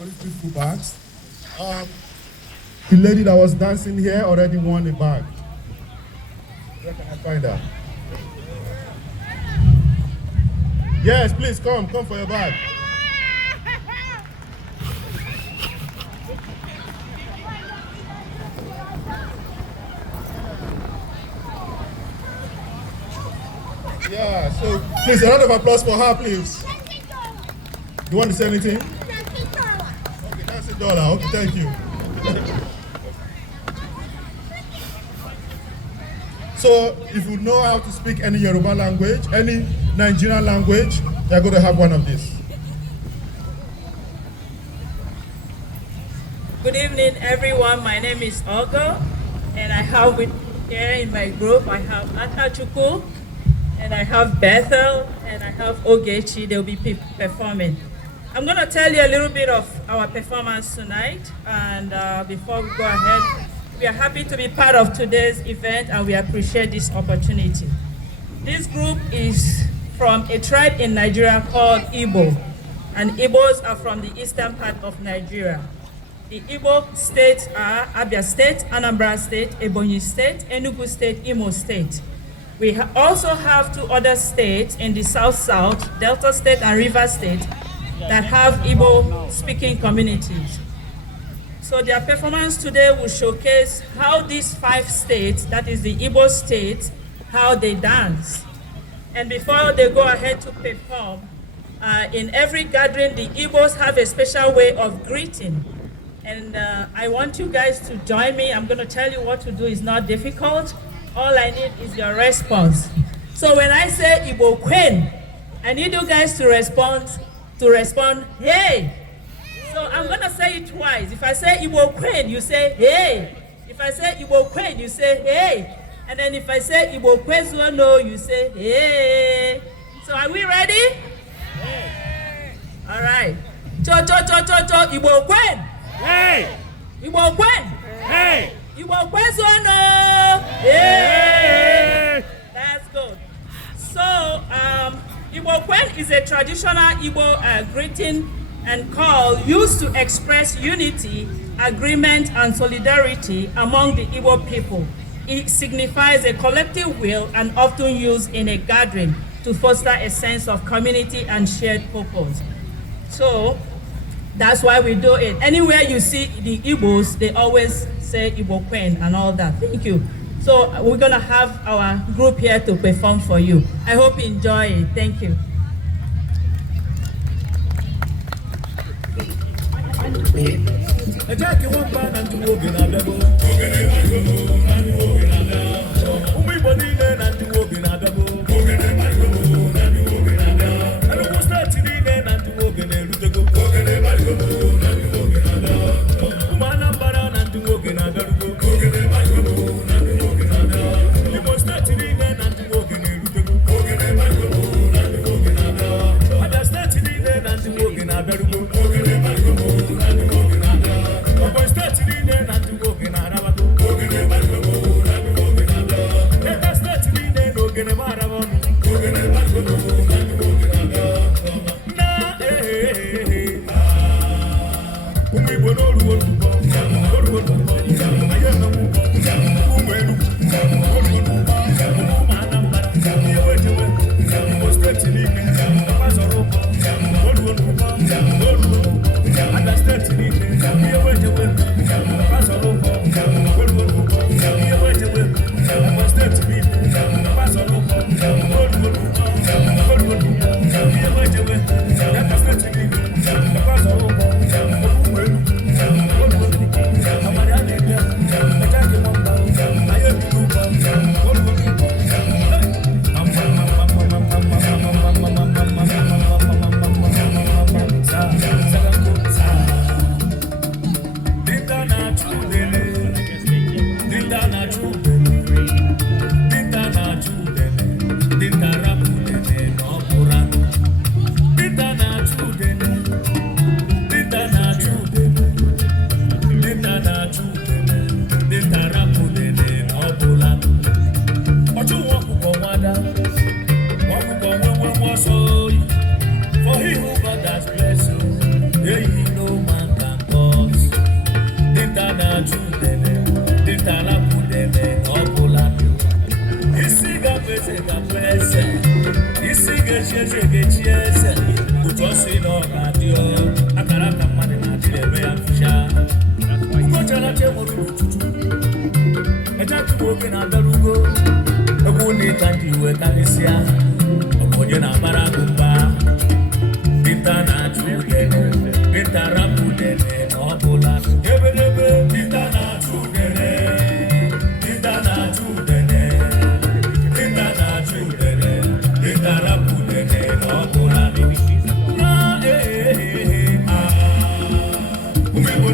these beautiful bags. The lady that was dancing here already won a bag. Where can I find her? Yes, please come for your bag. Yeah, so please, a round of applause for her, please. You want to say anything? Okay, that's $1. Okay, thank you. So, if you know how to speak any Yoruba language, any Nigerian language, you're going to have one of these. Good evening, everyone. My name is Ogo, and I have here in my group, I have Atachuku, and I have Bethel, and I have Ogechi. They'll be performing. I'm going to tell you a little bit of our performance tonight, and before we go ahead, we are happy to be part of today's event, and we appreciate this opportunity. This group is from a tribe in Nigeria called Igbo, and Igbos are from the eastern part of Nigeria. The Igbo states are Abia State, Anambra State, Ebonyi State, Enugu State, Imo State. We also have 2 other states in the south-south, Delta State and River State, that have Igbo-speaking communities. So their performance today will showcase how these 5 states, that is the Igbo states, how they dance. And before they go ahead to perform, in every gathering, the Igbos have a special way of greeting. And I want you guys to join me. I'm going to tell you what to do. It's not difficult. All I need is your response. So when I say Igbo Queen, I need you guys to respond, hey. So I'm gonna say it twice. If I say Igbo Queen, you say hey. If I say Igbo Queen, you say hey. And then if I say Igbo Kwezuono, you say hey. So are we ready? Hey. All right. Igbo Queen. Hey. Igbo Queen. Hey. Igbo Kwezuono. Hey. That's good. So Igbo Queen is a traditional Igbo greeting and call used to express unity, agreement, and solidarity among the Igbo people. It signifies a collective will and often used in a gathering to foster a sense of community and shared purpose. So that's why we do it. Anywhere you see the Igbos, they always say Igbo Queen and all that. Thank you. So we're gonna have our group here to perform for you. I hope you enjoy it. Thank you. na-achụ udene dịka alapụ udene na ọbụla isi ga-abụ eze ga-abụ eze isi ga-echi eze ga-echi eze otu ọ si na ọ na-adị akara aka mmadụ na-adịrị ebe ya mficha ugocharacha enwere n'ụtụtụ echachukwu oge na-abịara ugo egwu na ịta ndị iwe karịsịa ọbụ onye na-amara agụ mba dịta na-achụ udene dịta rapụ udene na ọbụla ebedebe dịta na-achụ udene dịta na-achụ udene dịta na-achụ udene dịta rapụ udene na ọbụla ụmụ Igbo